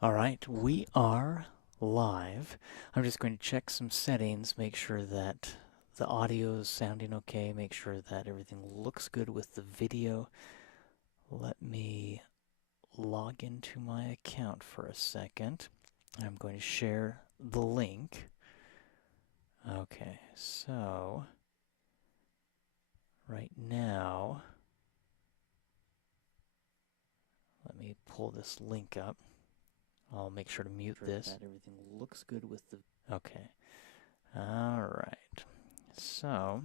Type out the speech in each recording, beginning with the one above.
All right, we are live. I'm just going to check some settings, make sure that the audio is sounding okay, make sure that everything looks good with the video. Let me log into my account for a second. I'm going to share the link. Okay, so right now, let me pull this link up. I'll make sure to mute this. That everything looks good with the... Okay. All right. So,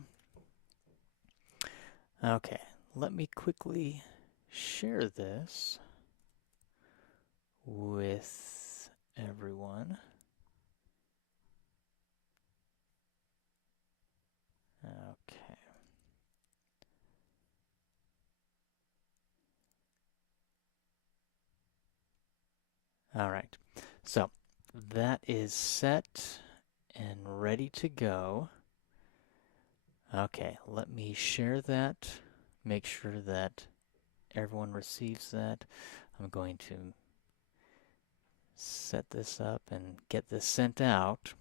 okay. Let me quickly share this with everyone. Okay. All right. So, that is set and ready to go. Okay, let me share that. Make sure that everyone receives that. I'm going to set this up and get this sent out.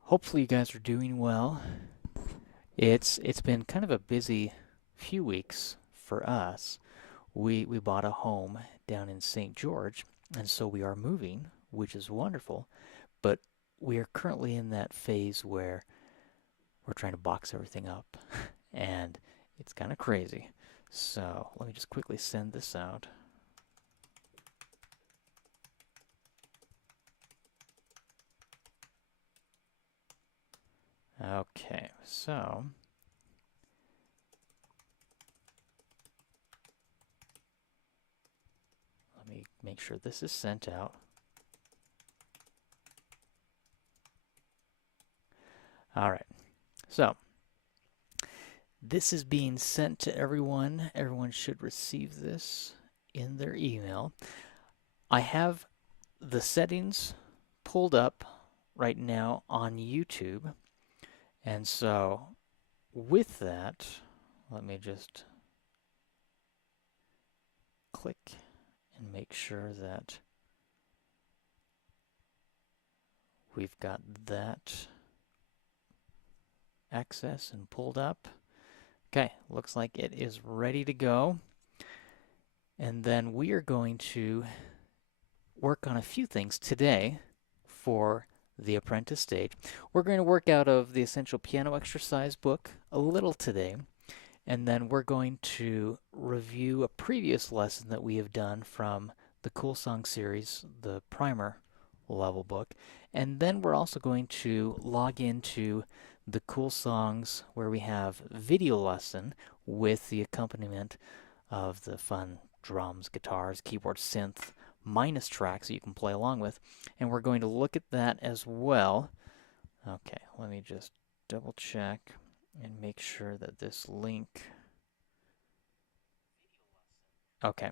Hopefully you guys are doing well. It's been kind of a busy few weeks for us. We bought a home down in St. George, and so we are moving, which is wonderful, but we are currently in that phase where we're trying to box everything up, and it's kind of crazy. So let me just quickly send this out. Okay, so let me make sure this is sent out. All right, so this is being sent to everyone. Everyone should receive this in their email. I have the settings pulled up right now on YouTube. And so with that, let me just click and make sure that we've got that access and pulled up. Okay, looks like it is ready to go. And then we are going to work on a few things today for the Apprentice stage. We're going to work out of the Essential Piano Exercise book a little today, and then we're going to review a previous lesson that we have done from the Cool Song series, the primer level book, and then we're also going to log into the Cool Songs where we have video lesson with the accompaniment of the fun drums, guitars, keyboard, synth, minus tracks that you can play along with, and we're going to look at that as well. Okay, let me just double check and make sure that this link... Okay,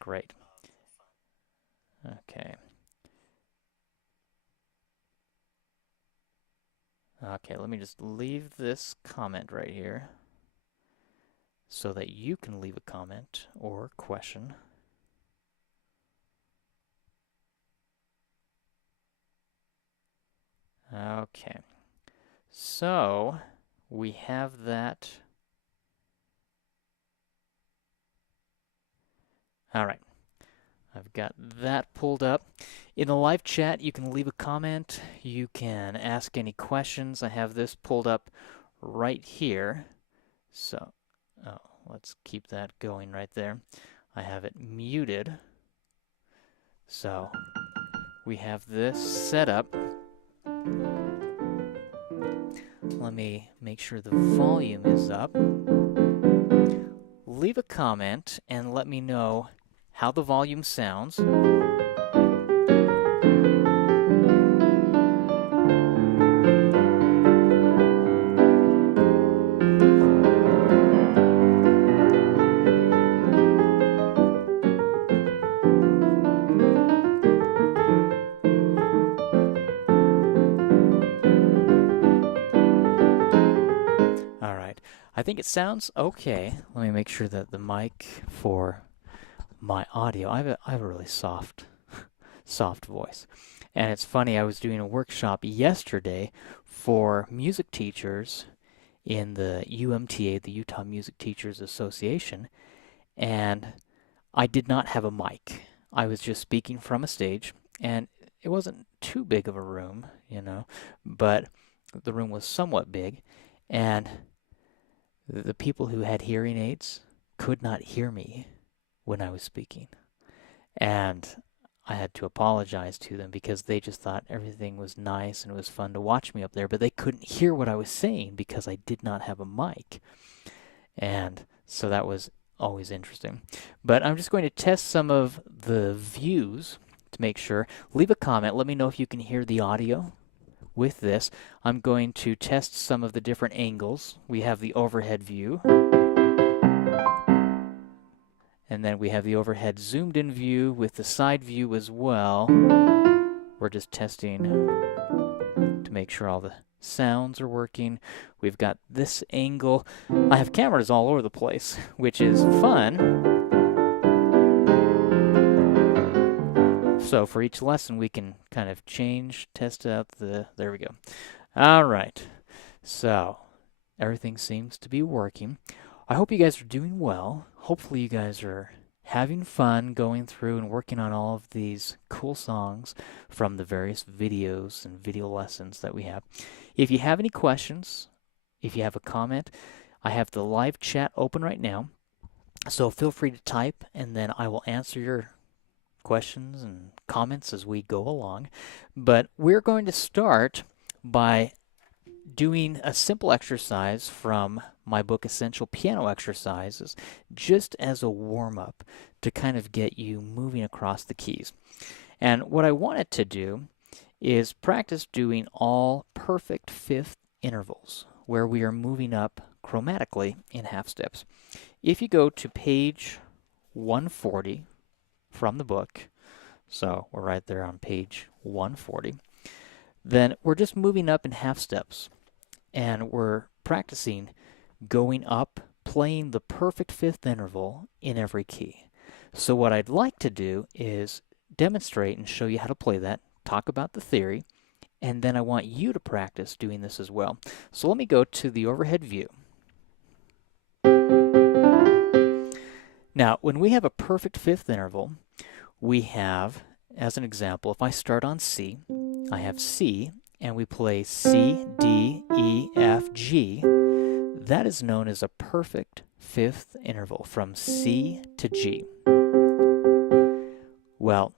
great. Okay. Okay, let me just leave this comment right here so that you can leave a comment or question. Okay, so we have that. All right, I've got that pulled up. In the live chat, you can leave a comment. You can ask any questions. I have this pulled up right here. So, let's keep that going right there. I have it muted. So, we have this set up. Let me make sure the volume is up. Leave a comment and let me know how the volume sounds. I think it sounds okay. Let me make sure that the mic for my audio. I have a really soft voice. And it's funny, I was doing a workshop yesterday for music teachers in the UMTA, the Utah Music Teachers Association, and I did not have a mic. I was just speaking from a stage, and it wasn't too big of a room, but the room was somewhat big, and the people who had hearing aids could not hear me when I was speaking. And I had to apologize to them because they just thought everything was nice and it was fun to watch me up there, but they couldn't hear what I was saying because I did not have a mic. And so that was always interesting. But I'm just going to test some of the views to make sure. Leave a comment. Let me know if you can hear the audio with this. I'm going to test some of the different angles. We have the overhead view. And then we have the overhead zoomed in view with the side view as well. We're just testing to make sure all the sounds are working. We've got this angle. I have cameras all over the place, which is fun. So for each lesson we can kind of test out there we go. All right. So everything seems to be working. I hope you guys are doing well. Hopefully you guys are having fun going through and working on all of these cool songs from the various videos and video lessons that we have. If you have any questions, if you have a comment, I have the live chat open right now. So feel free to type and then I will answer your questions and comments as we go along. But we're going to start by doing a simple exercise from my book Essential Piano Exercises just as a warm-up to kind of get you moving across the keys. And what I wanted to do is practice doing all perfect fifth intervals where we are moving up chromatically in half steps. If you go to page 140 from the book, so we're right there on page 140, then we're just moving up in half steps. And we're practicing going up, playing the perfect fifth interval in every key. So what I'd like to do is demonstrate and show you how to play that, talk about the theory, and then I want you to practice doing this as well. So let me go to the overhead view. Now, when we have a perfect fifth interval, we have, as an example, if I start on C, I have C, and we play C, D, E, F, G. That is known as a perfect fifth interval from C to G. Well,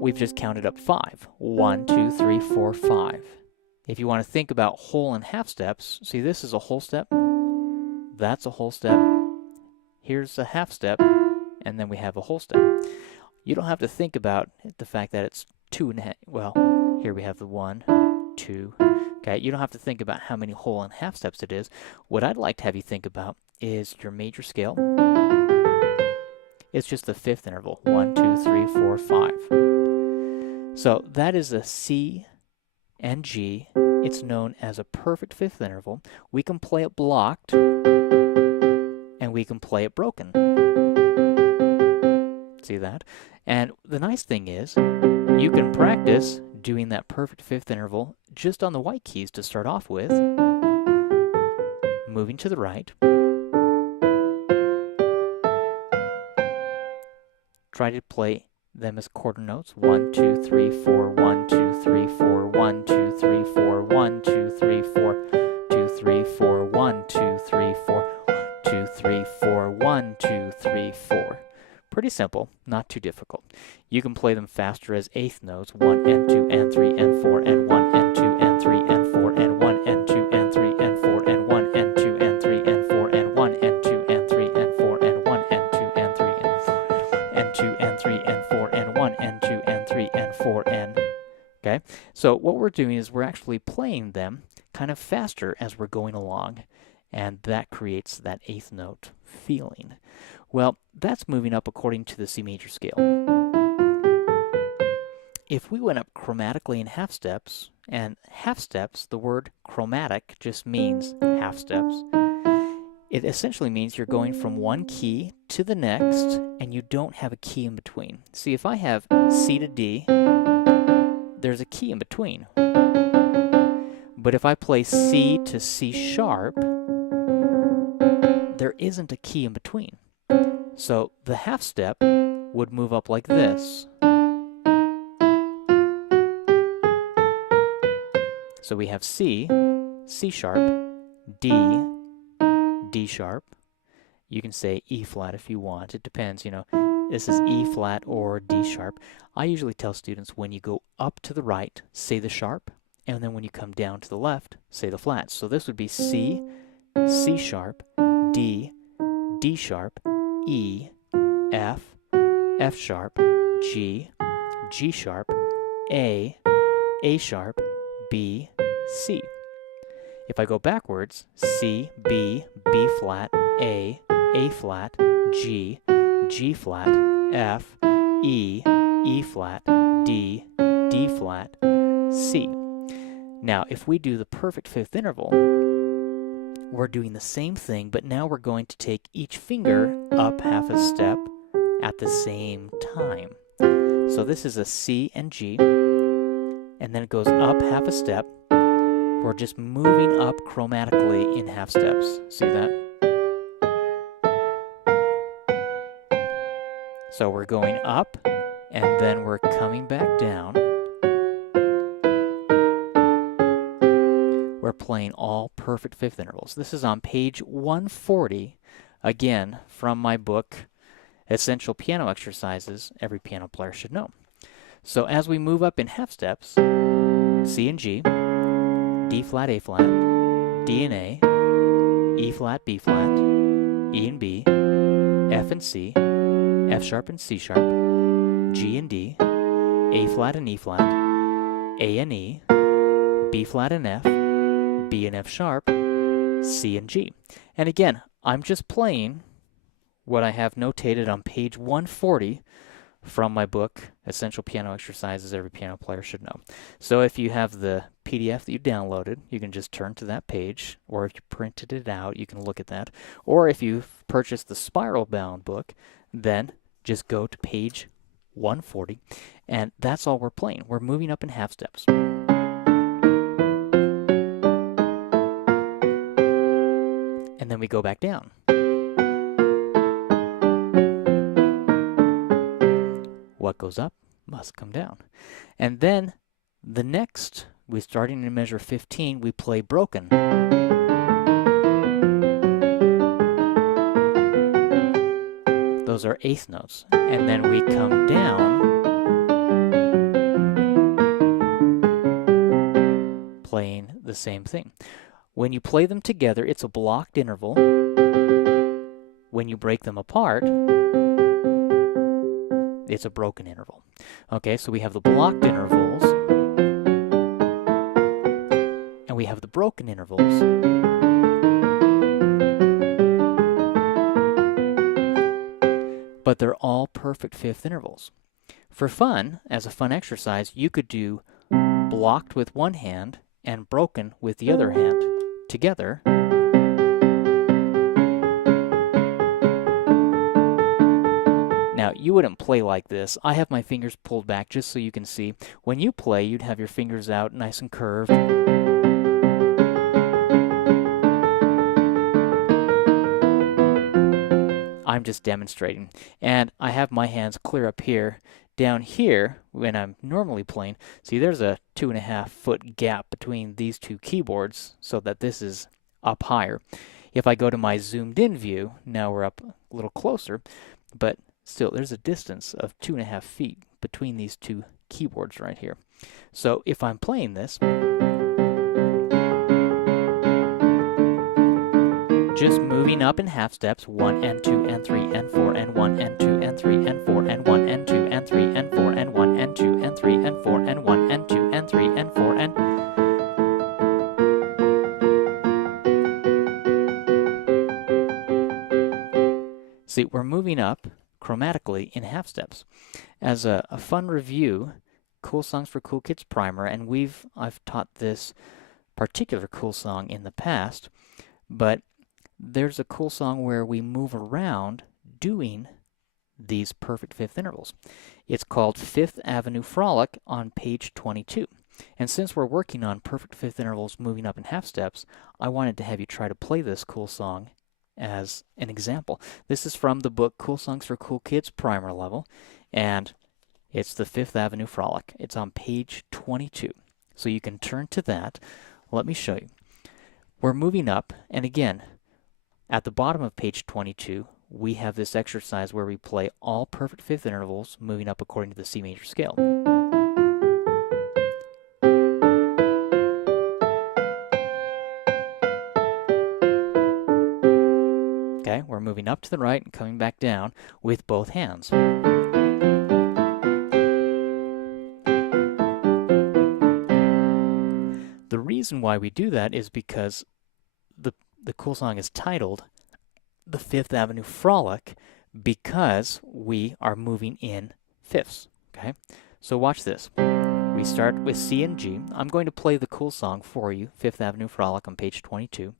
we've just counted up 5. 1, 2, 3, 4, 5. If you want to think about whole and half steps, see this is a whole step, that's a whole step, here's a half step, and then we have a whole step. You don't have to think about the fact that it's 2 and a half, well, here we have the 1, 2. Okay, you don't have to think about how many whole and half steps it is. What I'd like to have you think about is your major scale. It's just the fifth interval. 1, 2, 3, 4, 5. So that is a C and G. It's known as a perfect fifth interval. We can play it blocked and we can play it broken. See that? And the nice thing is you can practice doing that perfect fifth interval just on the white keys to start off with, moving to the right. Try to play them as quarter notes. 1, 2, 3, 4, 1, 2, 3, 4, 1, 2, 3, 4, 1, 2, 3, 4, 2, 3, 4, 1, 2, 3, 4, 2, 3, 4, 1, 2, 3, 4. Pretty simple, not too difficult. You can play them faster as eighth notes, 1 and 2 and 3 and 4 and 1 and 2 and 3 and 4 and 1 and 2 and 3 and 4 and 1 and 2 and 3 and 4 and 1 and 2 and 3 and 4 and 1 and 2 and 3 and 2 and 3 and 4 and 1 and 2 and 3 and 4 and... Okay, so what we're doing is we're actually playing them kind of faster as we're going along, and that creates that eighth note feeling. Well, that's moving up according to the C major scale. If we went up chromatically in half steps, and half steps, the word chromatic just means half steps. it essentially means you're going from one key to the next, and you don't have a key in between. See, if I have C to D, there's a key in between. But if I play C to C sharp, there isn't a key in between. So the half step would move up like this. So we have C, C sharp, D, D sharp. You can say E flat if you want. It depends, you know. This is E flat or D sharp. I usually tell students when you go up to the right, say the sharp, and then when you come down to the left, say the flat. So this would be C, C sharp, D, D sharp, E, F, F sharp, G, G sharp, A sharp, B, C. If I go backwards, C, B, B flat, A flat, G, G flat, F, E flat, D, D flat, C. Now, if we do the perfect fifth interval, we're doing the same thing, but now we're going to take each finger up half a step at the same time. So this is a C and G, and then it goes up half a step. We're just moving up chromatically in half steps. See that? So we're going up, and then we're coming back down. We're playing all perfect fifth intervals. This is on page 140, again, from my book, Essential Piano Exercises Every Piano Player Should Know. So as we move up in half steps, C and G, D flat, A flat, D and A, E flat, B flat, E and B, F and C, F sharp and C sharp, G and D, A flat and E flat, A and E, B flat and F, B and F sharp, C and G. And again, I'm just playing what I have notated on page 140 from my book, Essential Piano Exercises Every Piano Player Should Know. So if you have the PDF that you downloaded, you can just turn to that page, or if you printed it out, you can look at that. Or if you've purchased the spiral-bound book, then just go to page 140, and that's all we're playing. We're moving up in half steps. And then we go back down. What goes up must come down. And then the next, we're starting in measure 15, we play broken. Those are eighth notes. And then we come down, playing the same thing. When you play them together, it's a blocked interval. When you break them apart, it's a broken interval. Okay, so we have the blocked intervals, and we have the broken intervals. But they're all perfect fifth intervals. For fun, as a fun exercise, you could do blocked with one hand and broken with the other hand together. Now, you wouldn't play like this. I have my fingers pulled back just so you can see. When you play, you'd have your fingers out nice and curved. I'm just demonstrating. And I have my hands clear up here. Down here, when I'm normally playing, see there's a 2.5 foot gap between these two keyboards so that this is up higher. If I go to my zoomed in view, now we're up a little closer, but still there's a distance of 2.5 feet between these two keyboards right here. So if I'm playing this, just moving up in half steps, 1 and 2 and 3 and 4 and 1 and 2 and 3 and 4 and 1 and 2 and 3 and 4 and 1 and 2 and 3 and 4 and 1 and 2 and 3 and 4 and... See, we're moving up chromatically in half steps. As a fun review, Cool Songs for Cool Kids Primer, and I've taught this particular cool song in the past, but there's a cool song where we move around doing these perfect fifth intervals. It's called Fifth Avenue Frolic on page 22. And since we're working on perfect fifth intervals moving up in half steps, I wanted to have you try to play this cool song as an example. This is from the book Cool Songs for Cool Kids Primer Level, and it's the Fifth Avenue Frolic. It's on page 22. So you can turn to that. Let me show you. We're moving up, and again, at the bottom of page 22, we have this exercise where we play all perfect fifth intervals moving up according to the C major scale. Okay, we're moving up to the right and coming back down with both hands. The reason why we do that is because the cool song is titled the Fifth Avenue Frolic because we are moving in fifths. Okay, so watch this. We start with C and G. I'm going to play the cool song for you, Fifth Avenue Frolic on page 22.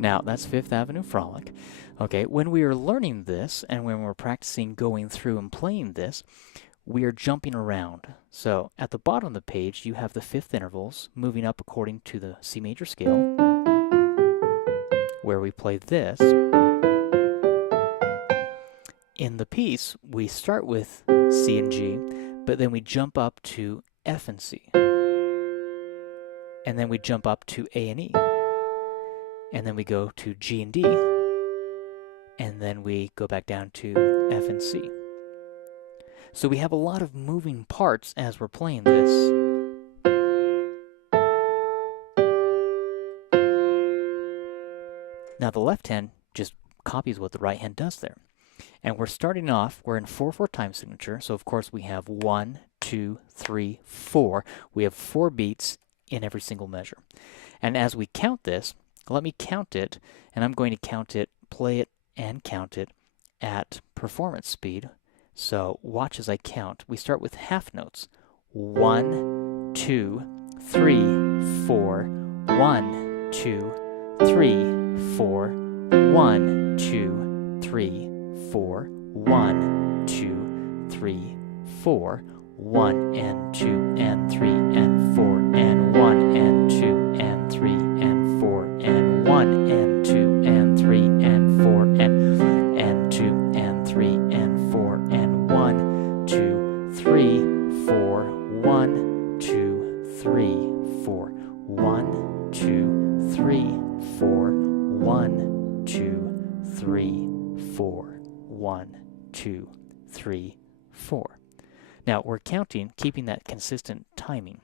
Now, that's Fifth Avenue Frolic. Okay, when we are learning this and when we're practicing going through and playing this, we are jumping around. So, at the bottom of the page, you have the fifth intervals moving up according to the C major scale, where we play this. In the piece, we start with C and G, but then we jump up to F and C. And then we jump up to A and E. And then we go to G and D, and then we go back down to F and C. So we have a lot of moving parts as we're playing this. Now the left hand just copies what the right hand does there. And we're starting off, we're in 4/4 time signature, so of course we have 1, 2, 3, 4. We have 4 beats in every single measure. And as we count this, let me count it, and I'm going to count it, play it, and count it at performance speed. So watch as I count. We start with half notes. 1, 2, 3, 4. 1, 2, 3, 4. 1, 2, 3, 4. 1, 2, 3, 4. 1 and 2 and 3 and 4 and 1 and 2 and 3 and 4 and 1 and 2 and 3 and 4 and 2 and 3 and 4 and 1, 2, 3, 4. 1, 2, 3, 4. 1, 2, 3, 4. 1, 2, 3, 4. 1, 2, 3, 4. Now, we're counting, keeping that consistent timing.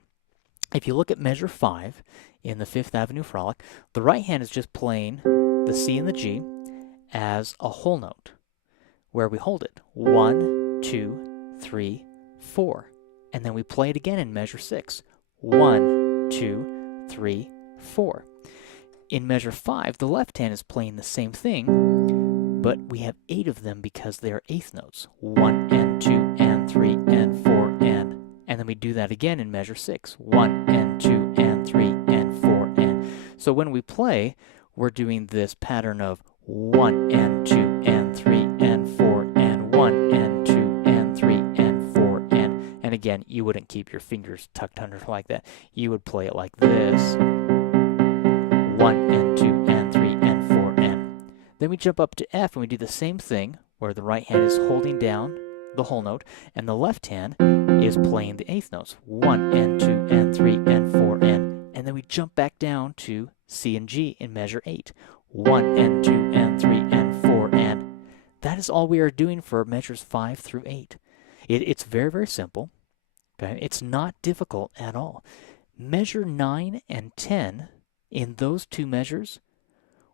If you look at measure 5 in the Fifth Avenue Frolic, the right hand is just playing the C and the G as a whole note, where we hold it. 1, 2, 3, 4. And then we play it again in measure 6. 1, 2, 3, 4. In measure 5, the left hand is playing the same thing, but we have 8 of them because they are eighth notes. 1 and 2 and 3 and 4 and then we do that again in measure 6. 1 and 2 and 3 and 4 and. So when we play, we're doing this pattern of 1 and 2 and 3 and 4 and 1 and 2 and 3 and 4 and again, you wouldn't keep your fingers tucked under like that. You would play it like this. 1 and 2 and 3 and 4 and. Then we jump up to F and we do the same thing where the right hand is holding down the whole note and the left hand is playing the eighth notes. 1 and 2 and 3 and 4 and then we jump back down to C and G in measure 8. 1 and 2 and 3 and 4 and. That is all we are doing for measures 5 through 8. It's very, very simple. Okay? It's not difficult at all. Measure 9 and 10, in those two measures,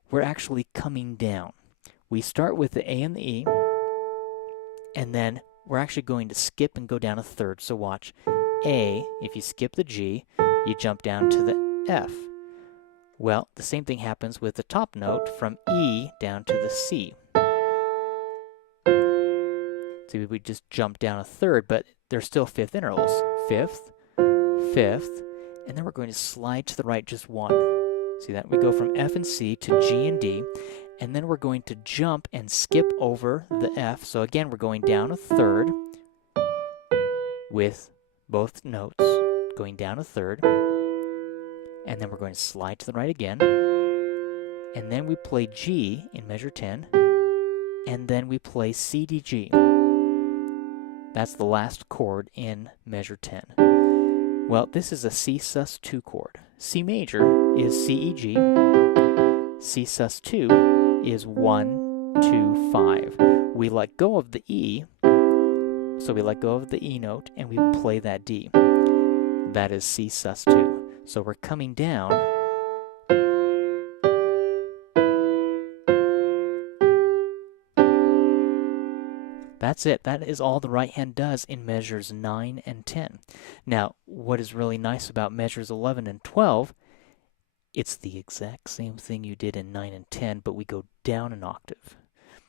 we're actually coming down. We start with the A and the E, and then we're actually going to skip and go down a third. So watch. A, if you skip the G, you jump down to the F. Well, the same thing happens with the top note from E down to the C. So we just jump down a third, but they're still fifth intervals. Fifth, fifth, and then we're going to slide to the right just one. See that? We go from F and C to G and D, and then we're going to jump and skip over the F. So again, we're going down a third with both notes going down a third, and then we're going to slide to the right again, and then we play G in measure 10, and then we play C, D, G. That's the last chord in measure 10. Well, this is a C sus2 chord. C major is C, E, G. C sus2 is 1, 2, 5. We let go of the E, so we let go of the E note and we play that D. That is C sus2. So we're coming down. That's it. That is all the right hand does in measures 9 and 10. Now, what is really nice about measures 11 and 12, it's the exact same thing you did in 9 and 10, but we go down an octave.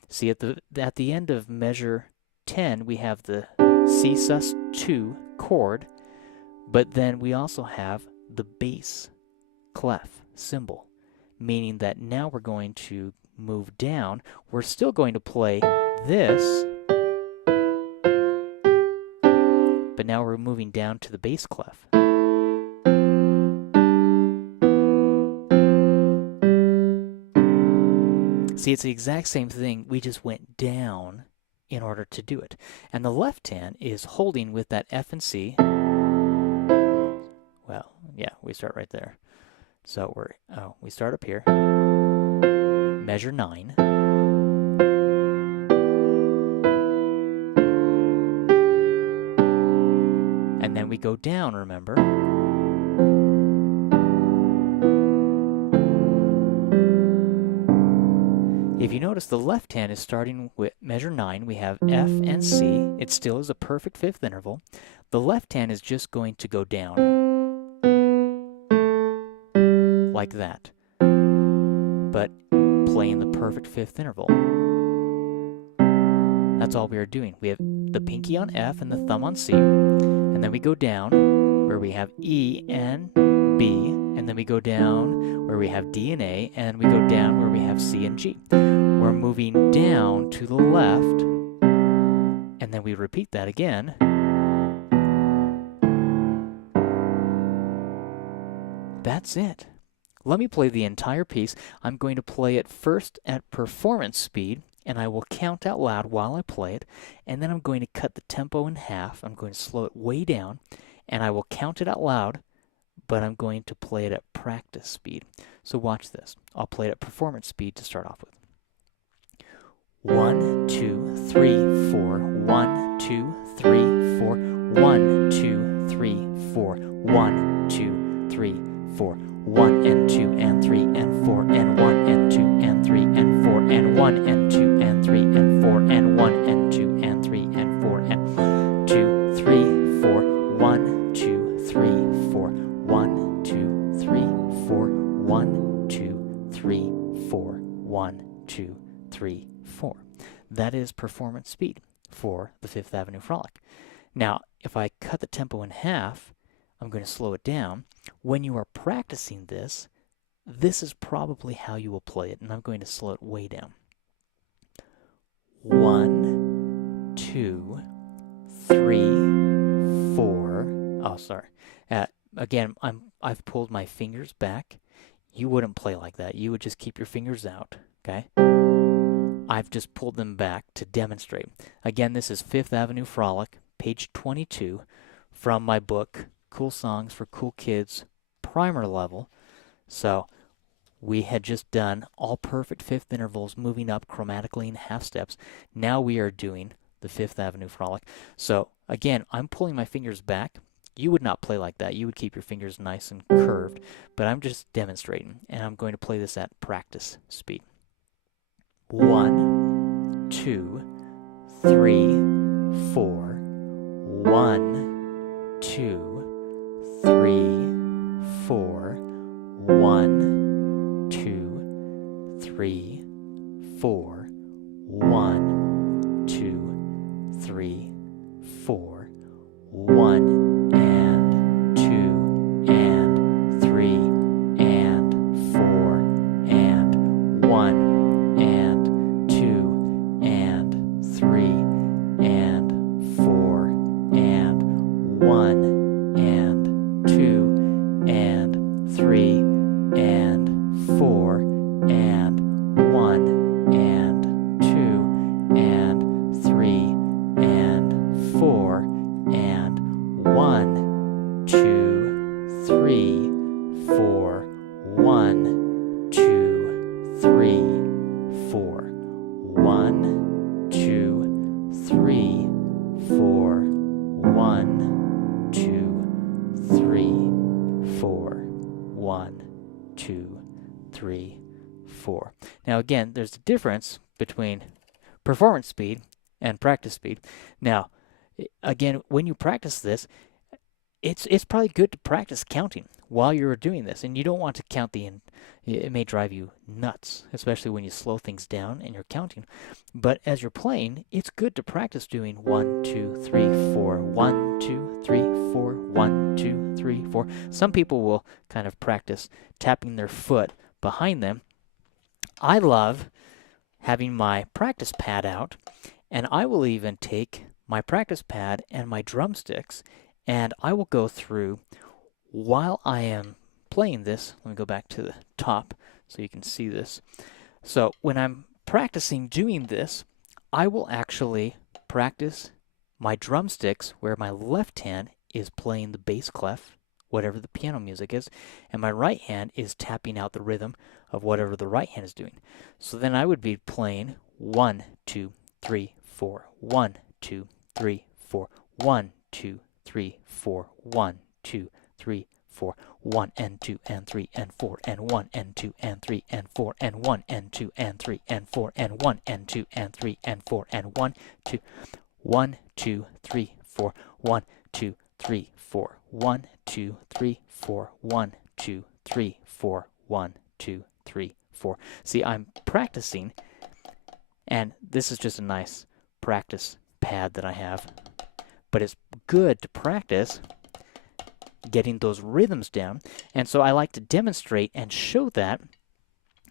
See, at the end of measure 10, we have the C sus2 chord, but then we also have the bass clef symbol, meaning that now we're going to move down. We're still going to play this, but now we're moving down to the bass clef. See, it's the exact same thing. We just went down in order to do it. And the left hand is holding with that F and C. Well, yeah, we start right there. So we start up here. Measure 9. And then we go down, remember? If you notice, the left hand is starting with measure 9. We have F and C. It still is a perfect fifth interval. The left hand is just going to go down. Like that. But playing the perfect fifth interval. That's all we are doing. We have the pinky on F and the thumb on C. And then we go down where we have E and B. And then we go down where we have D and A. And we go down where we have C and G. We're moving down to the left. And then we repeat that again. That's it. Let me play the entire piece. I'm going to play it first at performance speed, and I will count out loud while I play it, and then I'm going to cut the tempo in half. I'm going to slow it way down, and I will count it out loud, but I'm going to play it at practice speed. So watch this. I'll play it at performance speed to start off with. 1, 2, 3, 4. 1, 2, 3, 4. 1, 2, 3, 4. 1, 2, 3, 4. 1 and 2 and 3 and 4 and 1 and 2 and 3 and 4 and 1 and 2 and 3 and 4 and 1 and 2 and 3 and 4 and 2, 3, 4. 1, 2, 3, 4. 1, 2, 3, 4. 1, 2, 3, 4. 1, 2, 3, 4. That is performance speed for the Fifth Avenue Frolic. Now, if I cut the tempo in half, I'm going to slow it down. When you are practicing this, this is probably how you will play it, and I'm going to slow it way down. 1, 2, 3, 4. Oh, sorry. Again, I've pulled my fingers back. You wouldn't play like that. You would just keep your fingers out, okay? I've just pulled them back to demonstrate. Again, this is Fifth Avenue Frolic, page 22, from my book, Cool Songs for Cool Kids, primer level. So we had just done all perfect fifth intervals moving up chromatically in half steps. Now we are doing the Fifth Avenue Frolic. So again, I'm pulling my fingers back. You would not play like that. You would keep your fingers nice and curved, but I'm just demonstrating, and I'm going to play this at practice speed. 1, 2, 3, 4, 1, 2, 3, 4, 1, 2, 3, 4, 1, 2, 3, 4, 1 and 2 and 3 and 4 and 1 and 2 and 3 and 4 and 1 and 2 and 3 and 4 and 1 and 2 and 3 and 4 and 1, 2, 3, 4, 1, 2, 3, 4, 1, 2, 3, 4, 1, 2, 3, 4, 1, 2, 3, 4. Now again, there's a difference between performance speed and practice speed. Now, again, when you practice this, it's probably good to practice counting while you're doing this, and you don't want to count it may drive you nuts, especially when you slow things down and you're counting. But as you're playing, it's good to practice doing 1, 2, 3, 4, 1, 2, 3, 4, 1, 2, 3, 4. Some people will kind of practice tapping their foot behind them. I love having my practice pad out, and I will even take my practice pad and my drumsticks, and I will go through while I am playing this. Let me go back to the top so you can see this. So when I'm practicing doing this, I will actually practice my drumsticks where my left hand is playing the bass clef, whatever the piano music is, and my right hand is tapping out the rhythm of whatever the right hand is doing. So then I would be playing 1, 2, 3, 4, 1, 2, 3, 4, 1, 2, 3, 4, 1, 2, 3, 4, 1 and 2 and 3 and 4 and 1 and 2 and 3 and 4 and 1 and 2 and 3 and 4 and 1 and 2 and 3 and 4 and 1, 2, 1, 2, 3, 4, 1, 2, 3, 4, 1, 2, 3, 4, 1, 2, 3, 4, 1, 2, 3, 4. See, I'm practicing, and this is just a nice practice pad that I have. But it's good to practice getting those rhythms down. And so I like to demonstrate and show that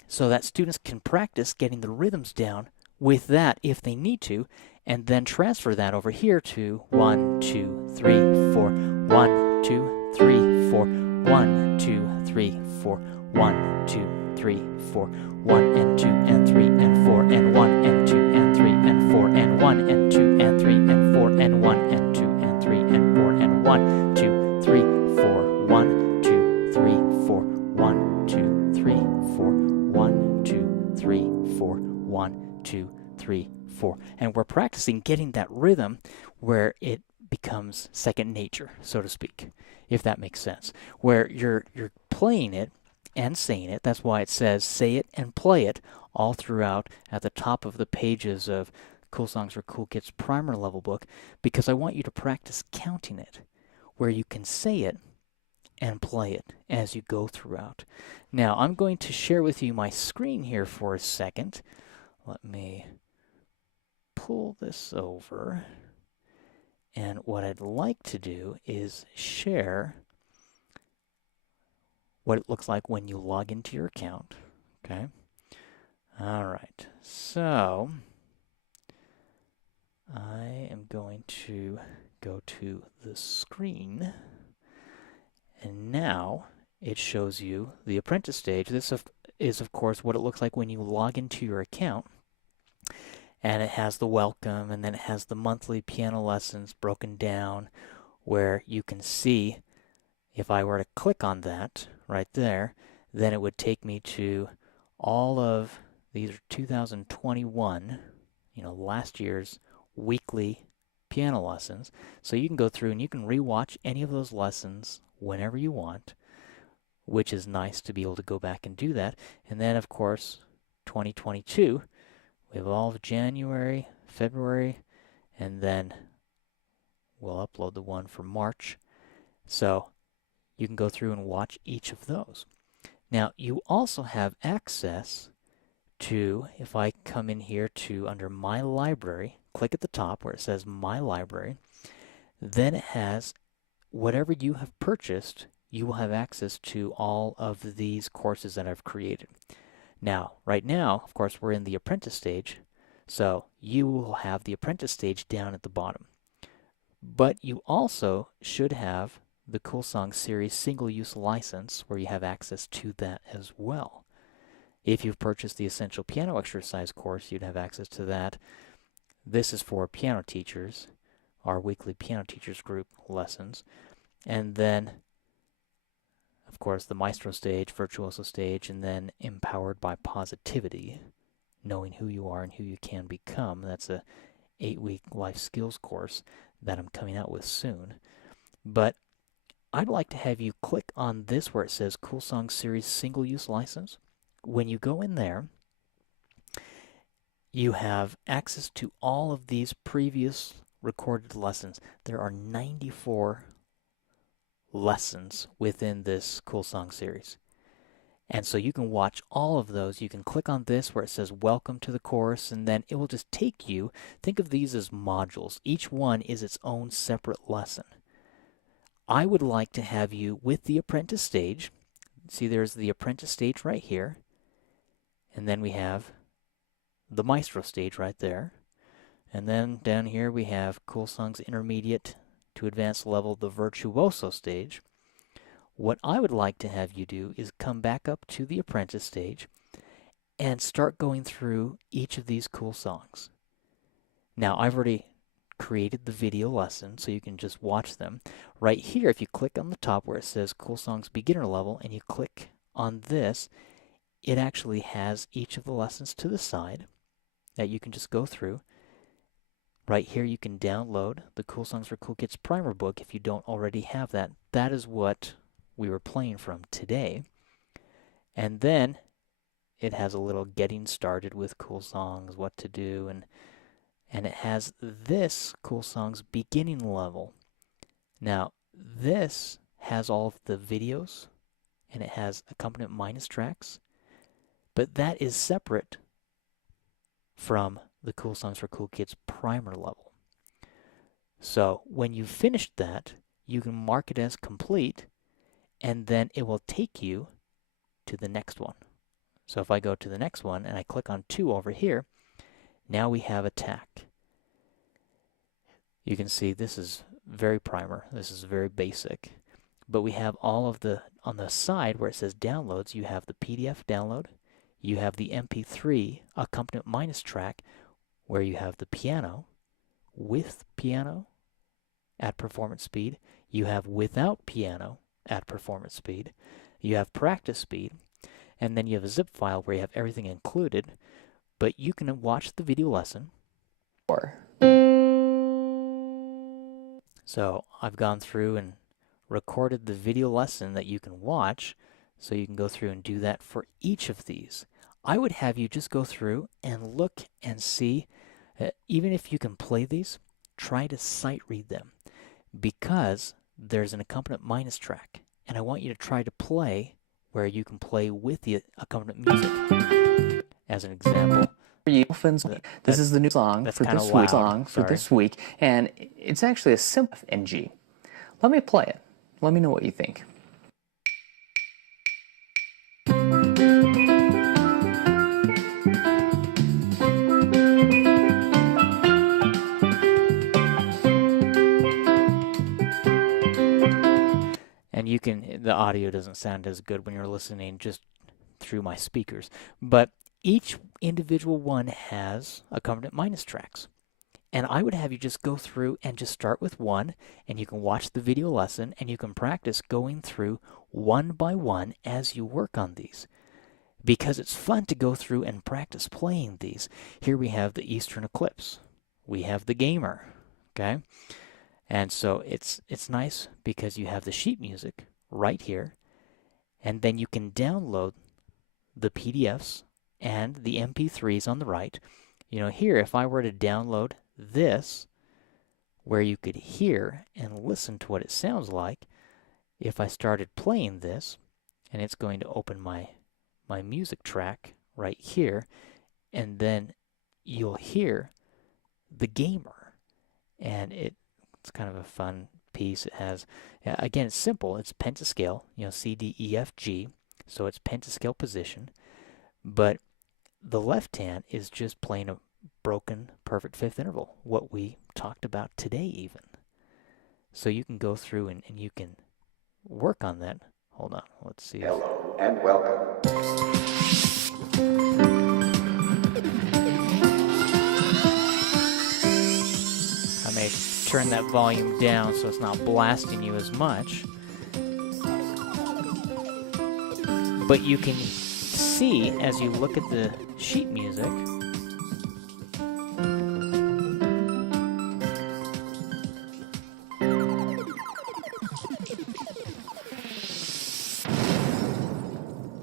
so that students can practice getting the rhythms down with that if they need to, and then transfer that over here to 1, 2, 3, 4, 1, 2, 3, 4, 1, 2, 3, 4, 1, 2, 3, 4, 1 and 2 and 3 and 4 and 1 and 2 and 3 and 4 and 1 and 2 and 3 and 4 and 1 and 2 and 3 and 4 and 1, 2, 3, 4, 1, 2, 3, 4, 1, 2, 3, 4, 1, 2, 3, 4, 1, 2, 3, 4. And we're practicing getting that rhythm where it becomes second nature, so to speak, if that makes sense. Where you're playing it and saying it. That's why it says say it and play it all throughout at the top of the pages of Cool Songs for Cool Kids primer level book, because I want you to practice counting it, where you can say it and play it as you go throughout. Now, I'm going to share with you my screen here for a second. Let me pull this over. And what I'd like to do is share what it looks like when you log into your account. Okay. All right. So I am going to go to the screen, and now it shows you the Apprentice stage. This is of course what it looks like when you log into your account, and it has the welcome, and then it has the monthly piano lessons broken down, where you can see, if I were to click on that right there, then it would take me to all of these are 2021, last year's weekly piano lessons. So you can go through and you can rewatch any of those lessons whenever you want, which is nice to be able to go back and do that. And then, of course, 2022, we have all of January, February, and then we'll upload the one for March. So you can go through and watch each of those. Now, you also have access to, if I come in here to under My Library, click at the top where it says My Library, then it has whatever you have purchased, you will have access to all of these courses that I've created. Now, right now, of course, we're in the Apprentice stage, so you will have the Apprentice stage down at the bottom. But you also should have the Cool Songs series single-use license where you have access to that as well. If you've purchased the Essential Piano Exercise course, you'd have access to that. This is for piano teachers, our weekly piano teachers group lessons. And then, of course, the Maestro stage, Virtuoso stage, and then Empowered by Positivity, knowing who you are and who you can become. That's a 8-week life skills course that I'm coming out with soon. But I'd like to have you click on this where it says Cool Songs Series Single-Use License. When you go in there, you have access to all of these previous recorded lessons. There are 94 lessons within this Cool Song series. And so you can watch all of those. You can click on this where it says Welcome to the course, and then it will just take you. Think of these as modules. Each one is its own separate lesson. I would like to have you with the Apprentice stage. See, there's the Apprentice stage right here. And then we have the Maestro stage right there. And then down here we have Cool Songs Intermediate to Advanced Level, the Virtuoso stage. What I would like to have you do is come back up to the Apprentice stage and start going through each of these cool songs. Now, I've already created the video lesson, so you can just watch them. Right here, if you click on the top where it says Cool Songs Beginner Level, and you click on this, it actually has each of the lessons to the side that you can just go through. Right here, you can download the Cool Songs for Cool Kids primer book if you don't already have that. That is what we were playing from today. And then it has a little getting started with cool songs, what to do, and it has this Cool Songs beginning level. Now, this has all of the videos, and it has accompaniment minus tracks, but that is separate from the Cool Songs for Cool Kids primer level. So when you've finished that, you can mark it as complete, and then it will take you to the next one. So if I go to the next one and I click on 2 over here, now we have Attack. You can see this is very primer. This is very basic. But we have all of the, on the side where it says downloads, you have the PDF download, you have the MP3 accompaniment minus track where you have the piano with piano at performance speed, you have without piano at performance speed, you have practice speed, and then you have a zip file where you have everything included, but you can watch the video lesson. So I've gone through and recorded the video lesson that you can watch, so you can go through and do that for each of these. I would have you just go through and look and see, even if you can play these, try to sight read them, because there's an accompaniment minus track, and I want you to try to play where you can play with the accompaniment music. As an example, this is the new song for this week, and it's actually a simple F and G. Let me play it. Let me know what you think. And you can, the audio doesn't sound as good when you're listening just through my speakers, but each individual one has accompaniment minus tracks. And I would have you just go through and just start with one, and you can watch the video lesson, and you can practice going through one by one as you work on these. Because it's fun to go through and practice playing these. Here we have the Eastern Eclipse. We have the Gamer, okay? And so it's nice because you have the sheet music right here, and then you can download the PDFs and the MP3s on the right. You know, here, if I were to download this, where you could hear and listen to what it sounds like if I started playing this, and it's going to open my music track right here, and then you'll hear the gamer, and it's kind of a fun piece. It has, again, it's simple. It's pentascale, C, D, E, F, G, so it's pentascale position, but the left hand is just playing a broken perfect fifth interval, what we talked about today even. So you can go through and you can work on that. Hold on, let's see. Hello and welcome. I may turn that volume down so it's not blasting you as much. But you can see as you look at the sheet music,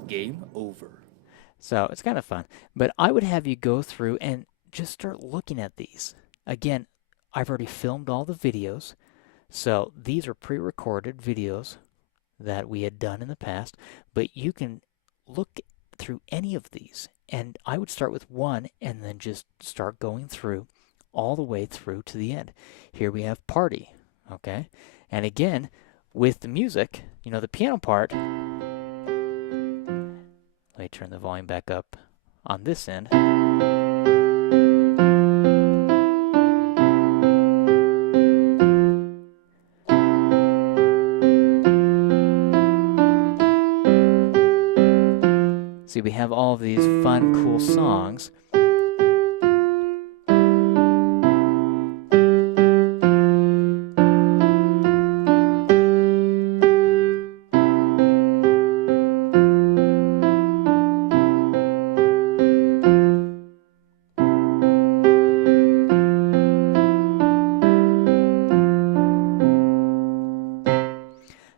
Game over. So it's kind of fun. But I would have you go through and just start looking at these. Again, I've already filmed all the videos. So these are pre-recorded videos that we had done in the past. But you can look through any of these. And I would start with one and then just start going through all the way through to the end. Here we have party. Okay? And again, with the music, the piano part, let me turn the volume back up on this end. See, we have all of these fun, cool songs.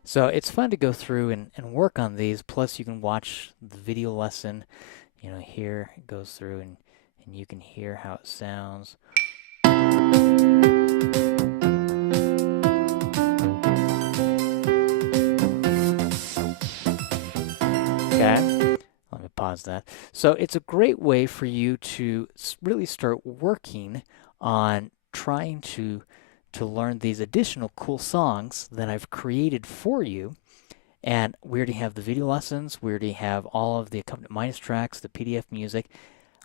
So it's fun to go through and work on these. Plus, you can watch the video lesson. Here it goes through and you can hear how it sounds. Okay, let me pause that. So it's a great way for you to really start working on trying to learn these additional cool songs that I've created for you. And we already have the video lessons. We already have all of the accompaniment minus tracks, the PDF music.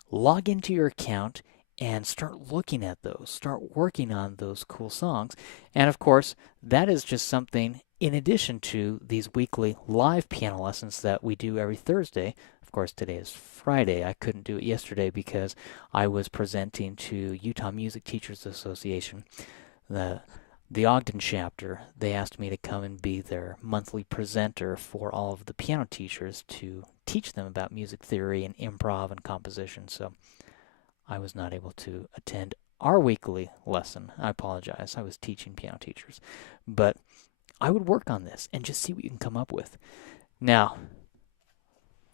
Log into your account and start looking at those. Start working on those cool songs. And of course, that is just something in addition to these weekly live piano lessons that we do every Thursday. Of course, today is Friday. I couldn't do it yesterday because I was presenting to Utah Music Teachers Association. The Ogden chapter, they asked me to come and be their monthly presenter for all of the piano teachers to teach them about music theory and improv and composition. So I was not able to attend our weekly lesson. I apologize. I was teaching piano teachers. But I would work on this and just see what you can come up with. Now,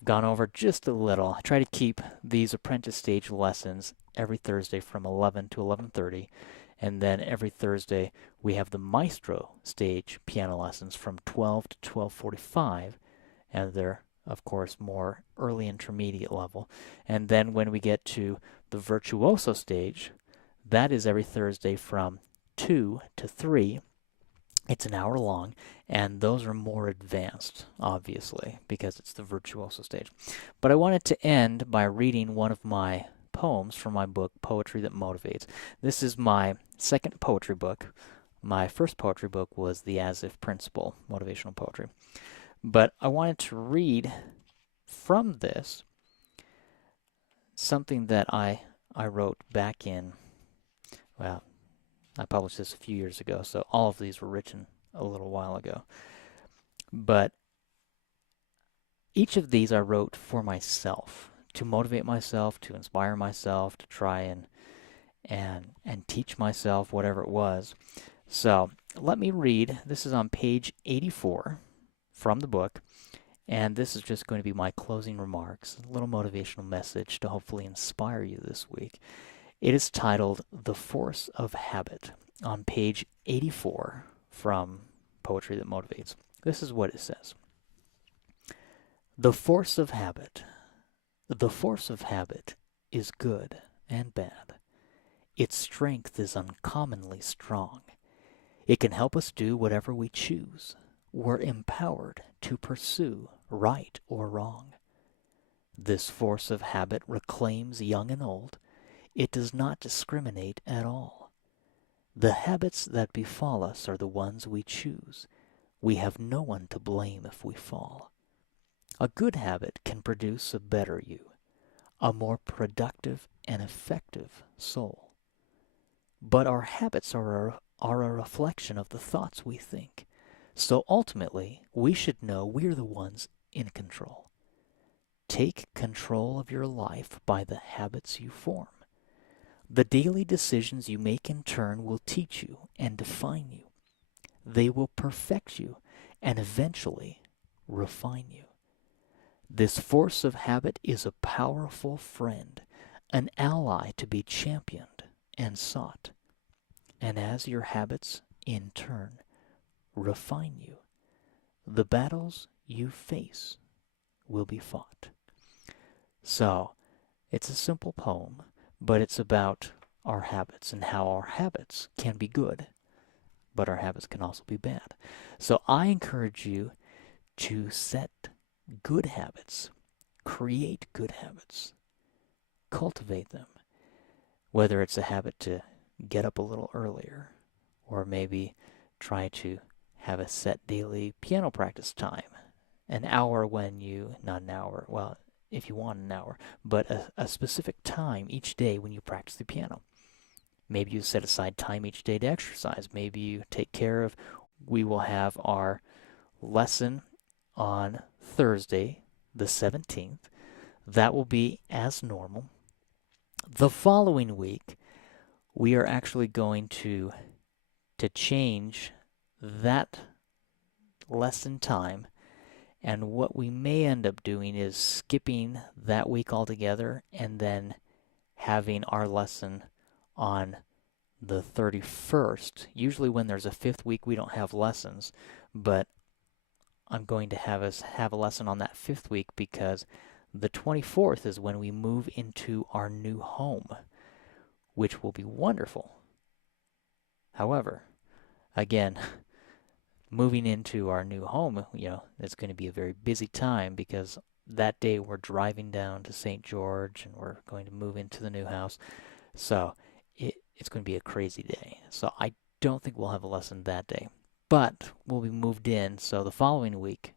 gone over just a little. I try to keep these apprentice stage lessons every Thursday from 11 to 11:30. And then every Thursday, we have the Maestro stage piano lessons from 12 to 12:45. And they're, of course, more early intermediate level. And then when we get to the Virtuoso stage, that is every Thursday from 2 to 3. It's an hour long, and those are more advanced, obviously, because it's the Virtuoso stage. But I wanted to end by reading one of my poems from my book, Poetry That Motivates. This is my second poetry book. My first poetry book was The As If Principle, motivational poetry. But I wanted to read from this something that I wrote back in, well, I published this a few years ago, so all of these were written a little while ago. But each of these I wrote for myself, to motivate myself, to inspire myself, to try and teach myself whatever it was. So let me read. This is on page 84 from the book, and this is just going to be my closing remarks, a little motivational message to hopefully inspire you this week. It is titled The Force of Habit on page 84 from Poetry That Motivates. This is what it says. The force of habit. The force of habit is good and bad. Its strength is uncommonly strong. It can help us do whatever we choose. We're empowered to pursue right or wrong. This force of habit reclaims young and old. It does not discriminate at all. The habits that befall us are the ones we choose. We have no one to blame if we fall. A good habit can produce a better you, a more productive and effective soul. But our habits are a reflection of the thoughts we think. So ultimately, we should know we're the ones in control. Take control of your life by the habits you form. The daily decisions you make in turn will teach you and define you. They will perfect you and eventually refine you. This force of habit is a powerful friend, an ally to be championed and sought. And as your habits, in turn, refine you, the battles you face will be fought. So, it's a simple poem, but it's about our habits and how our habits can be good, but our habits can also be bad. So I encourage you to set good habits, create good habits, cultivate them, whether it's a habit to get up a little earlier, or maybe try to have a set daily piano practice time, an hour when you, not an hour, well, if you want an hour, but a specific time each day when you practice the piano. Maybe you set aside time each day to exercise. Maybe you take care of, we will have our lesson on Thursday, the 17th. That will be as normal. The following week, we are actually going to change that lesson time, and what we may end up doing is skipping that week altogether and then having our lesson on the 31st. Usually when there's a fifth week, we don't have lessons, but I'm going to have us have a lesson on that fifth week because the 24th is when we move into our new home, which will be wonderful. However, again, moving into our new home, it's going to be a very busy time because that day we're driving down to St. George and we're going to move into the new house. So it's going to be a crazy day. So I don't think we'll have a lesson that day. But we'll be moved in, so the following week,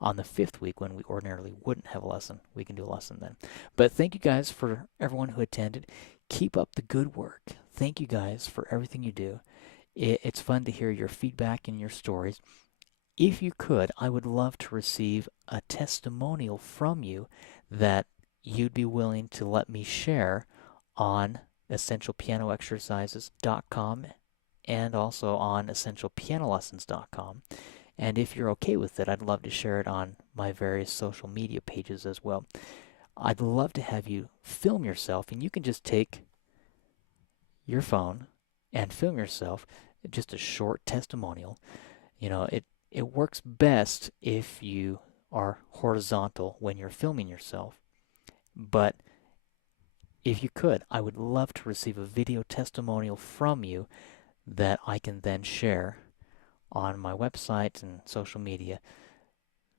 on the fifth week when we ordinarily wouldn't have a lesson, we can do a lesson then. But thank you guys for everyone who attended. Keep up the good work. Thank you guys for everything you do. It's fun to hear your feedback and your stories. If you could, I would love to receive a testimonial from you that you'd be willing to let me share on essentialpianoexercises.com and also on essentialpianolessons.com. And if you're okay with it, I'd love to share it on my various social media pages as well. I'd love to have you film yourself, and you can just take your phone and film yourself, just a short testimonial. It works best if you are horizontal when you're filming yourself. But if you could, I would love to receive a video testimonial from you that I can then share on my website and social media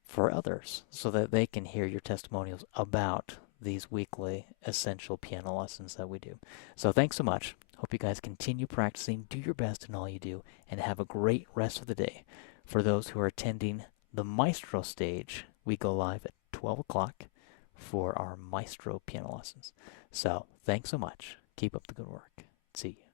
for others so that they can hear your testimonials about these weekly essential piano lessons that we do. So thanks so much. Hope you guys continue practicing, do your best in all you do, and have a great rest of the day. For those who are attending the Maestro stage, we go live at 12 o'clock for our Maestro piano lessons. So thanks so much. Keep up the good work. See you.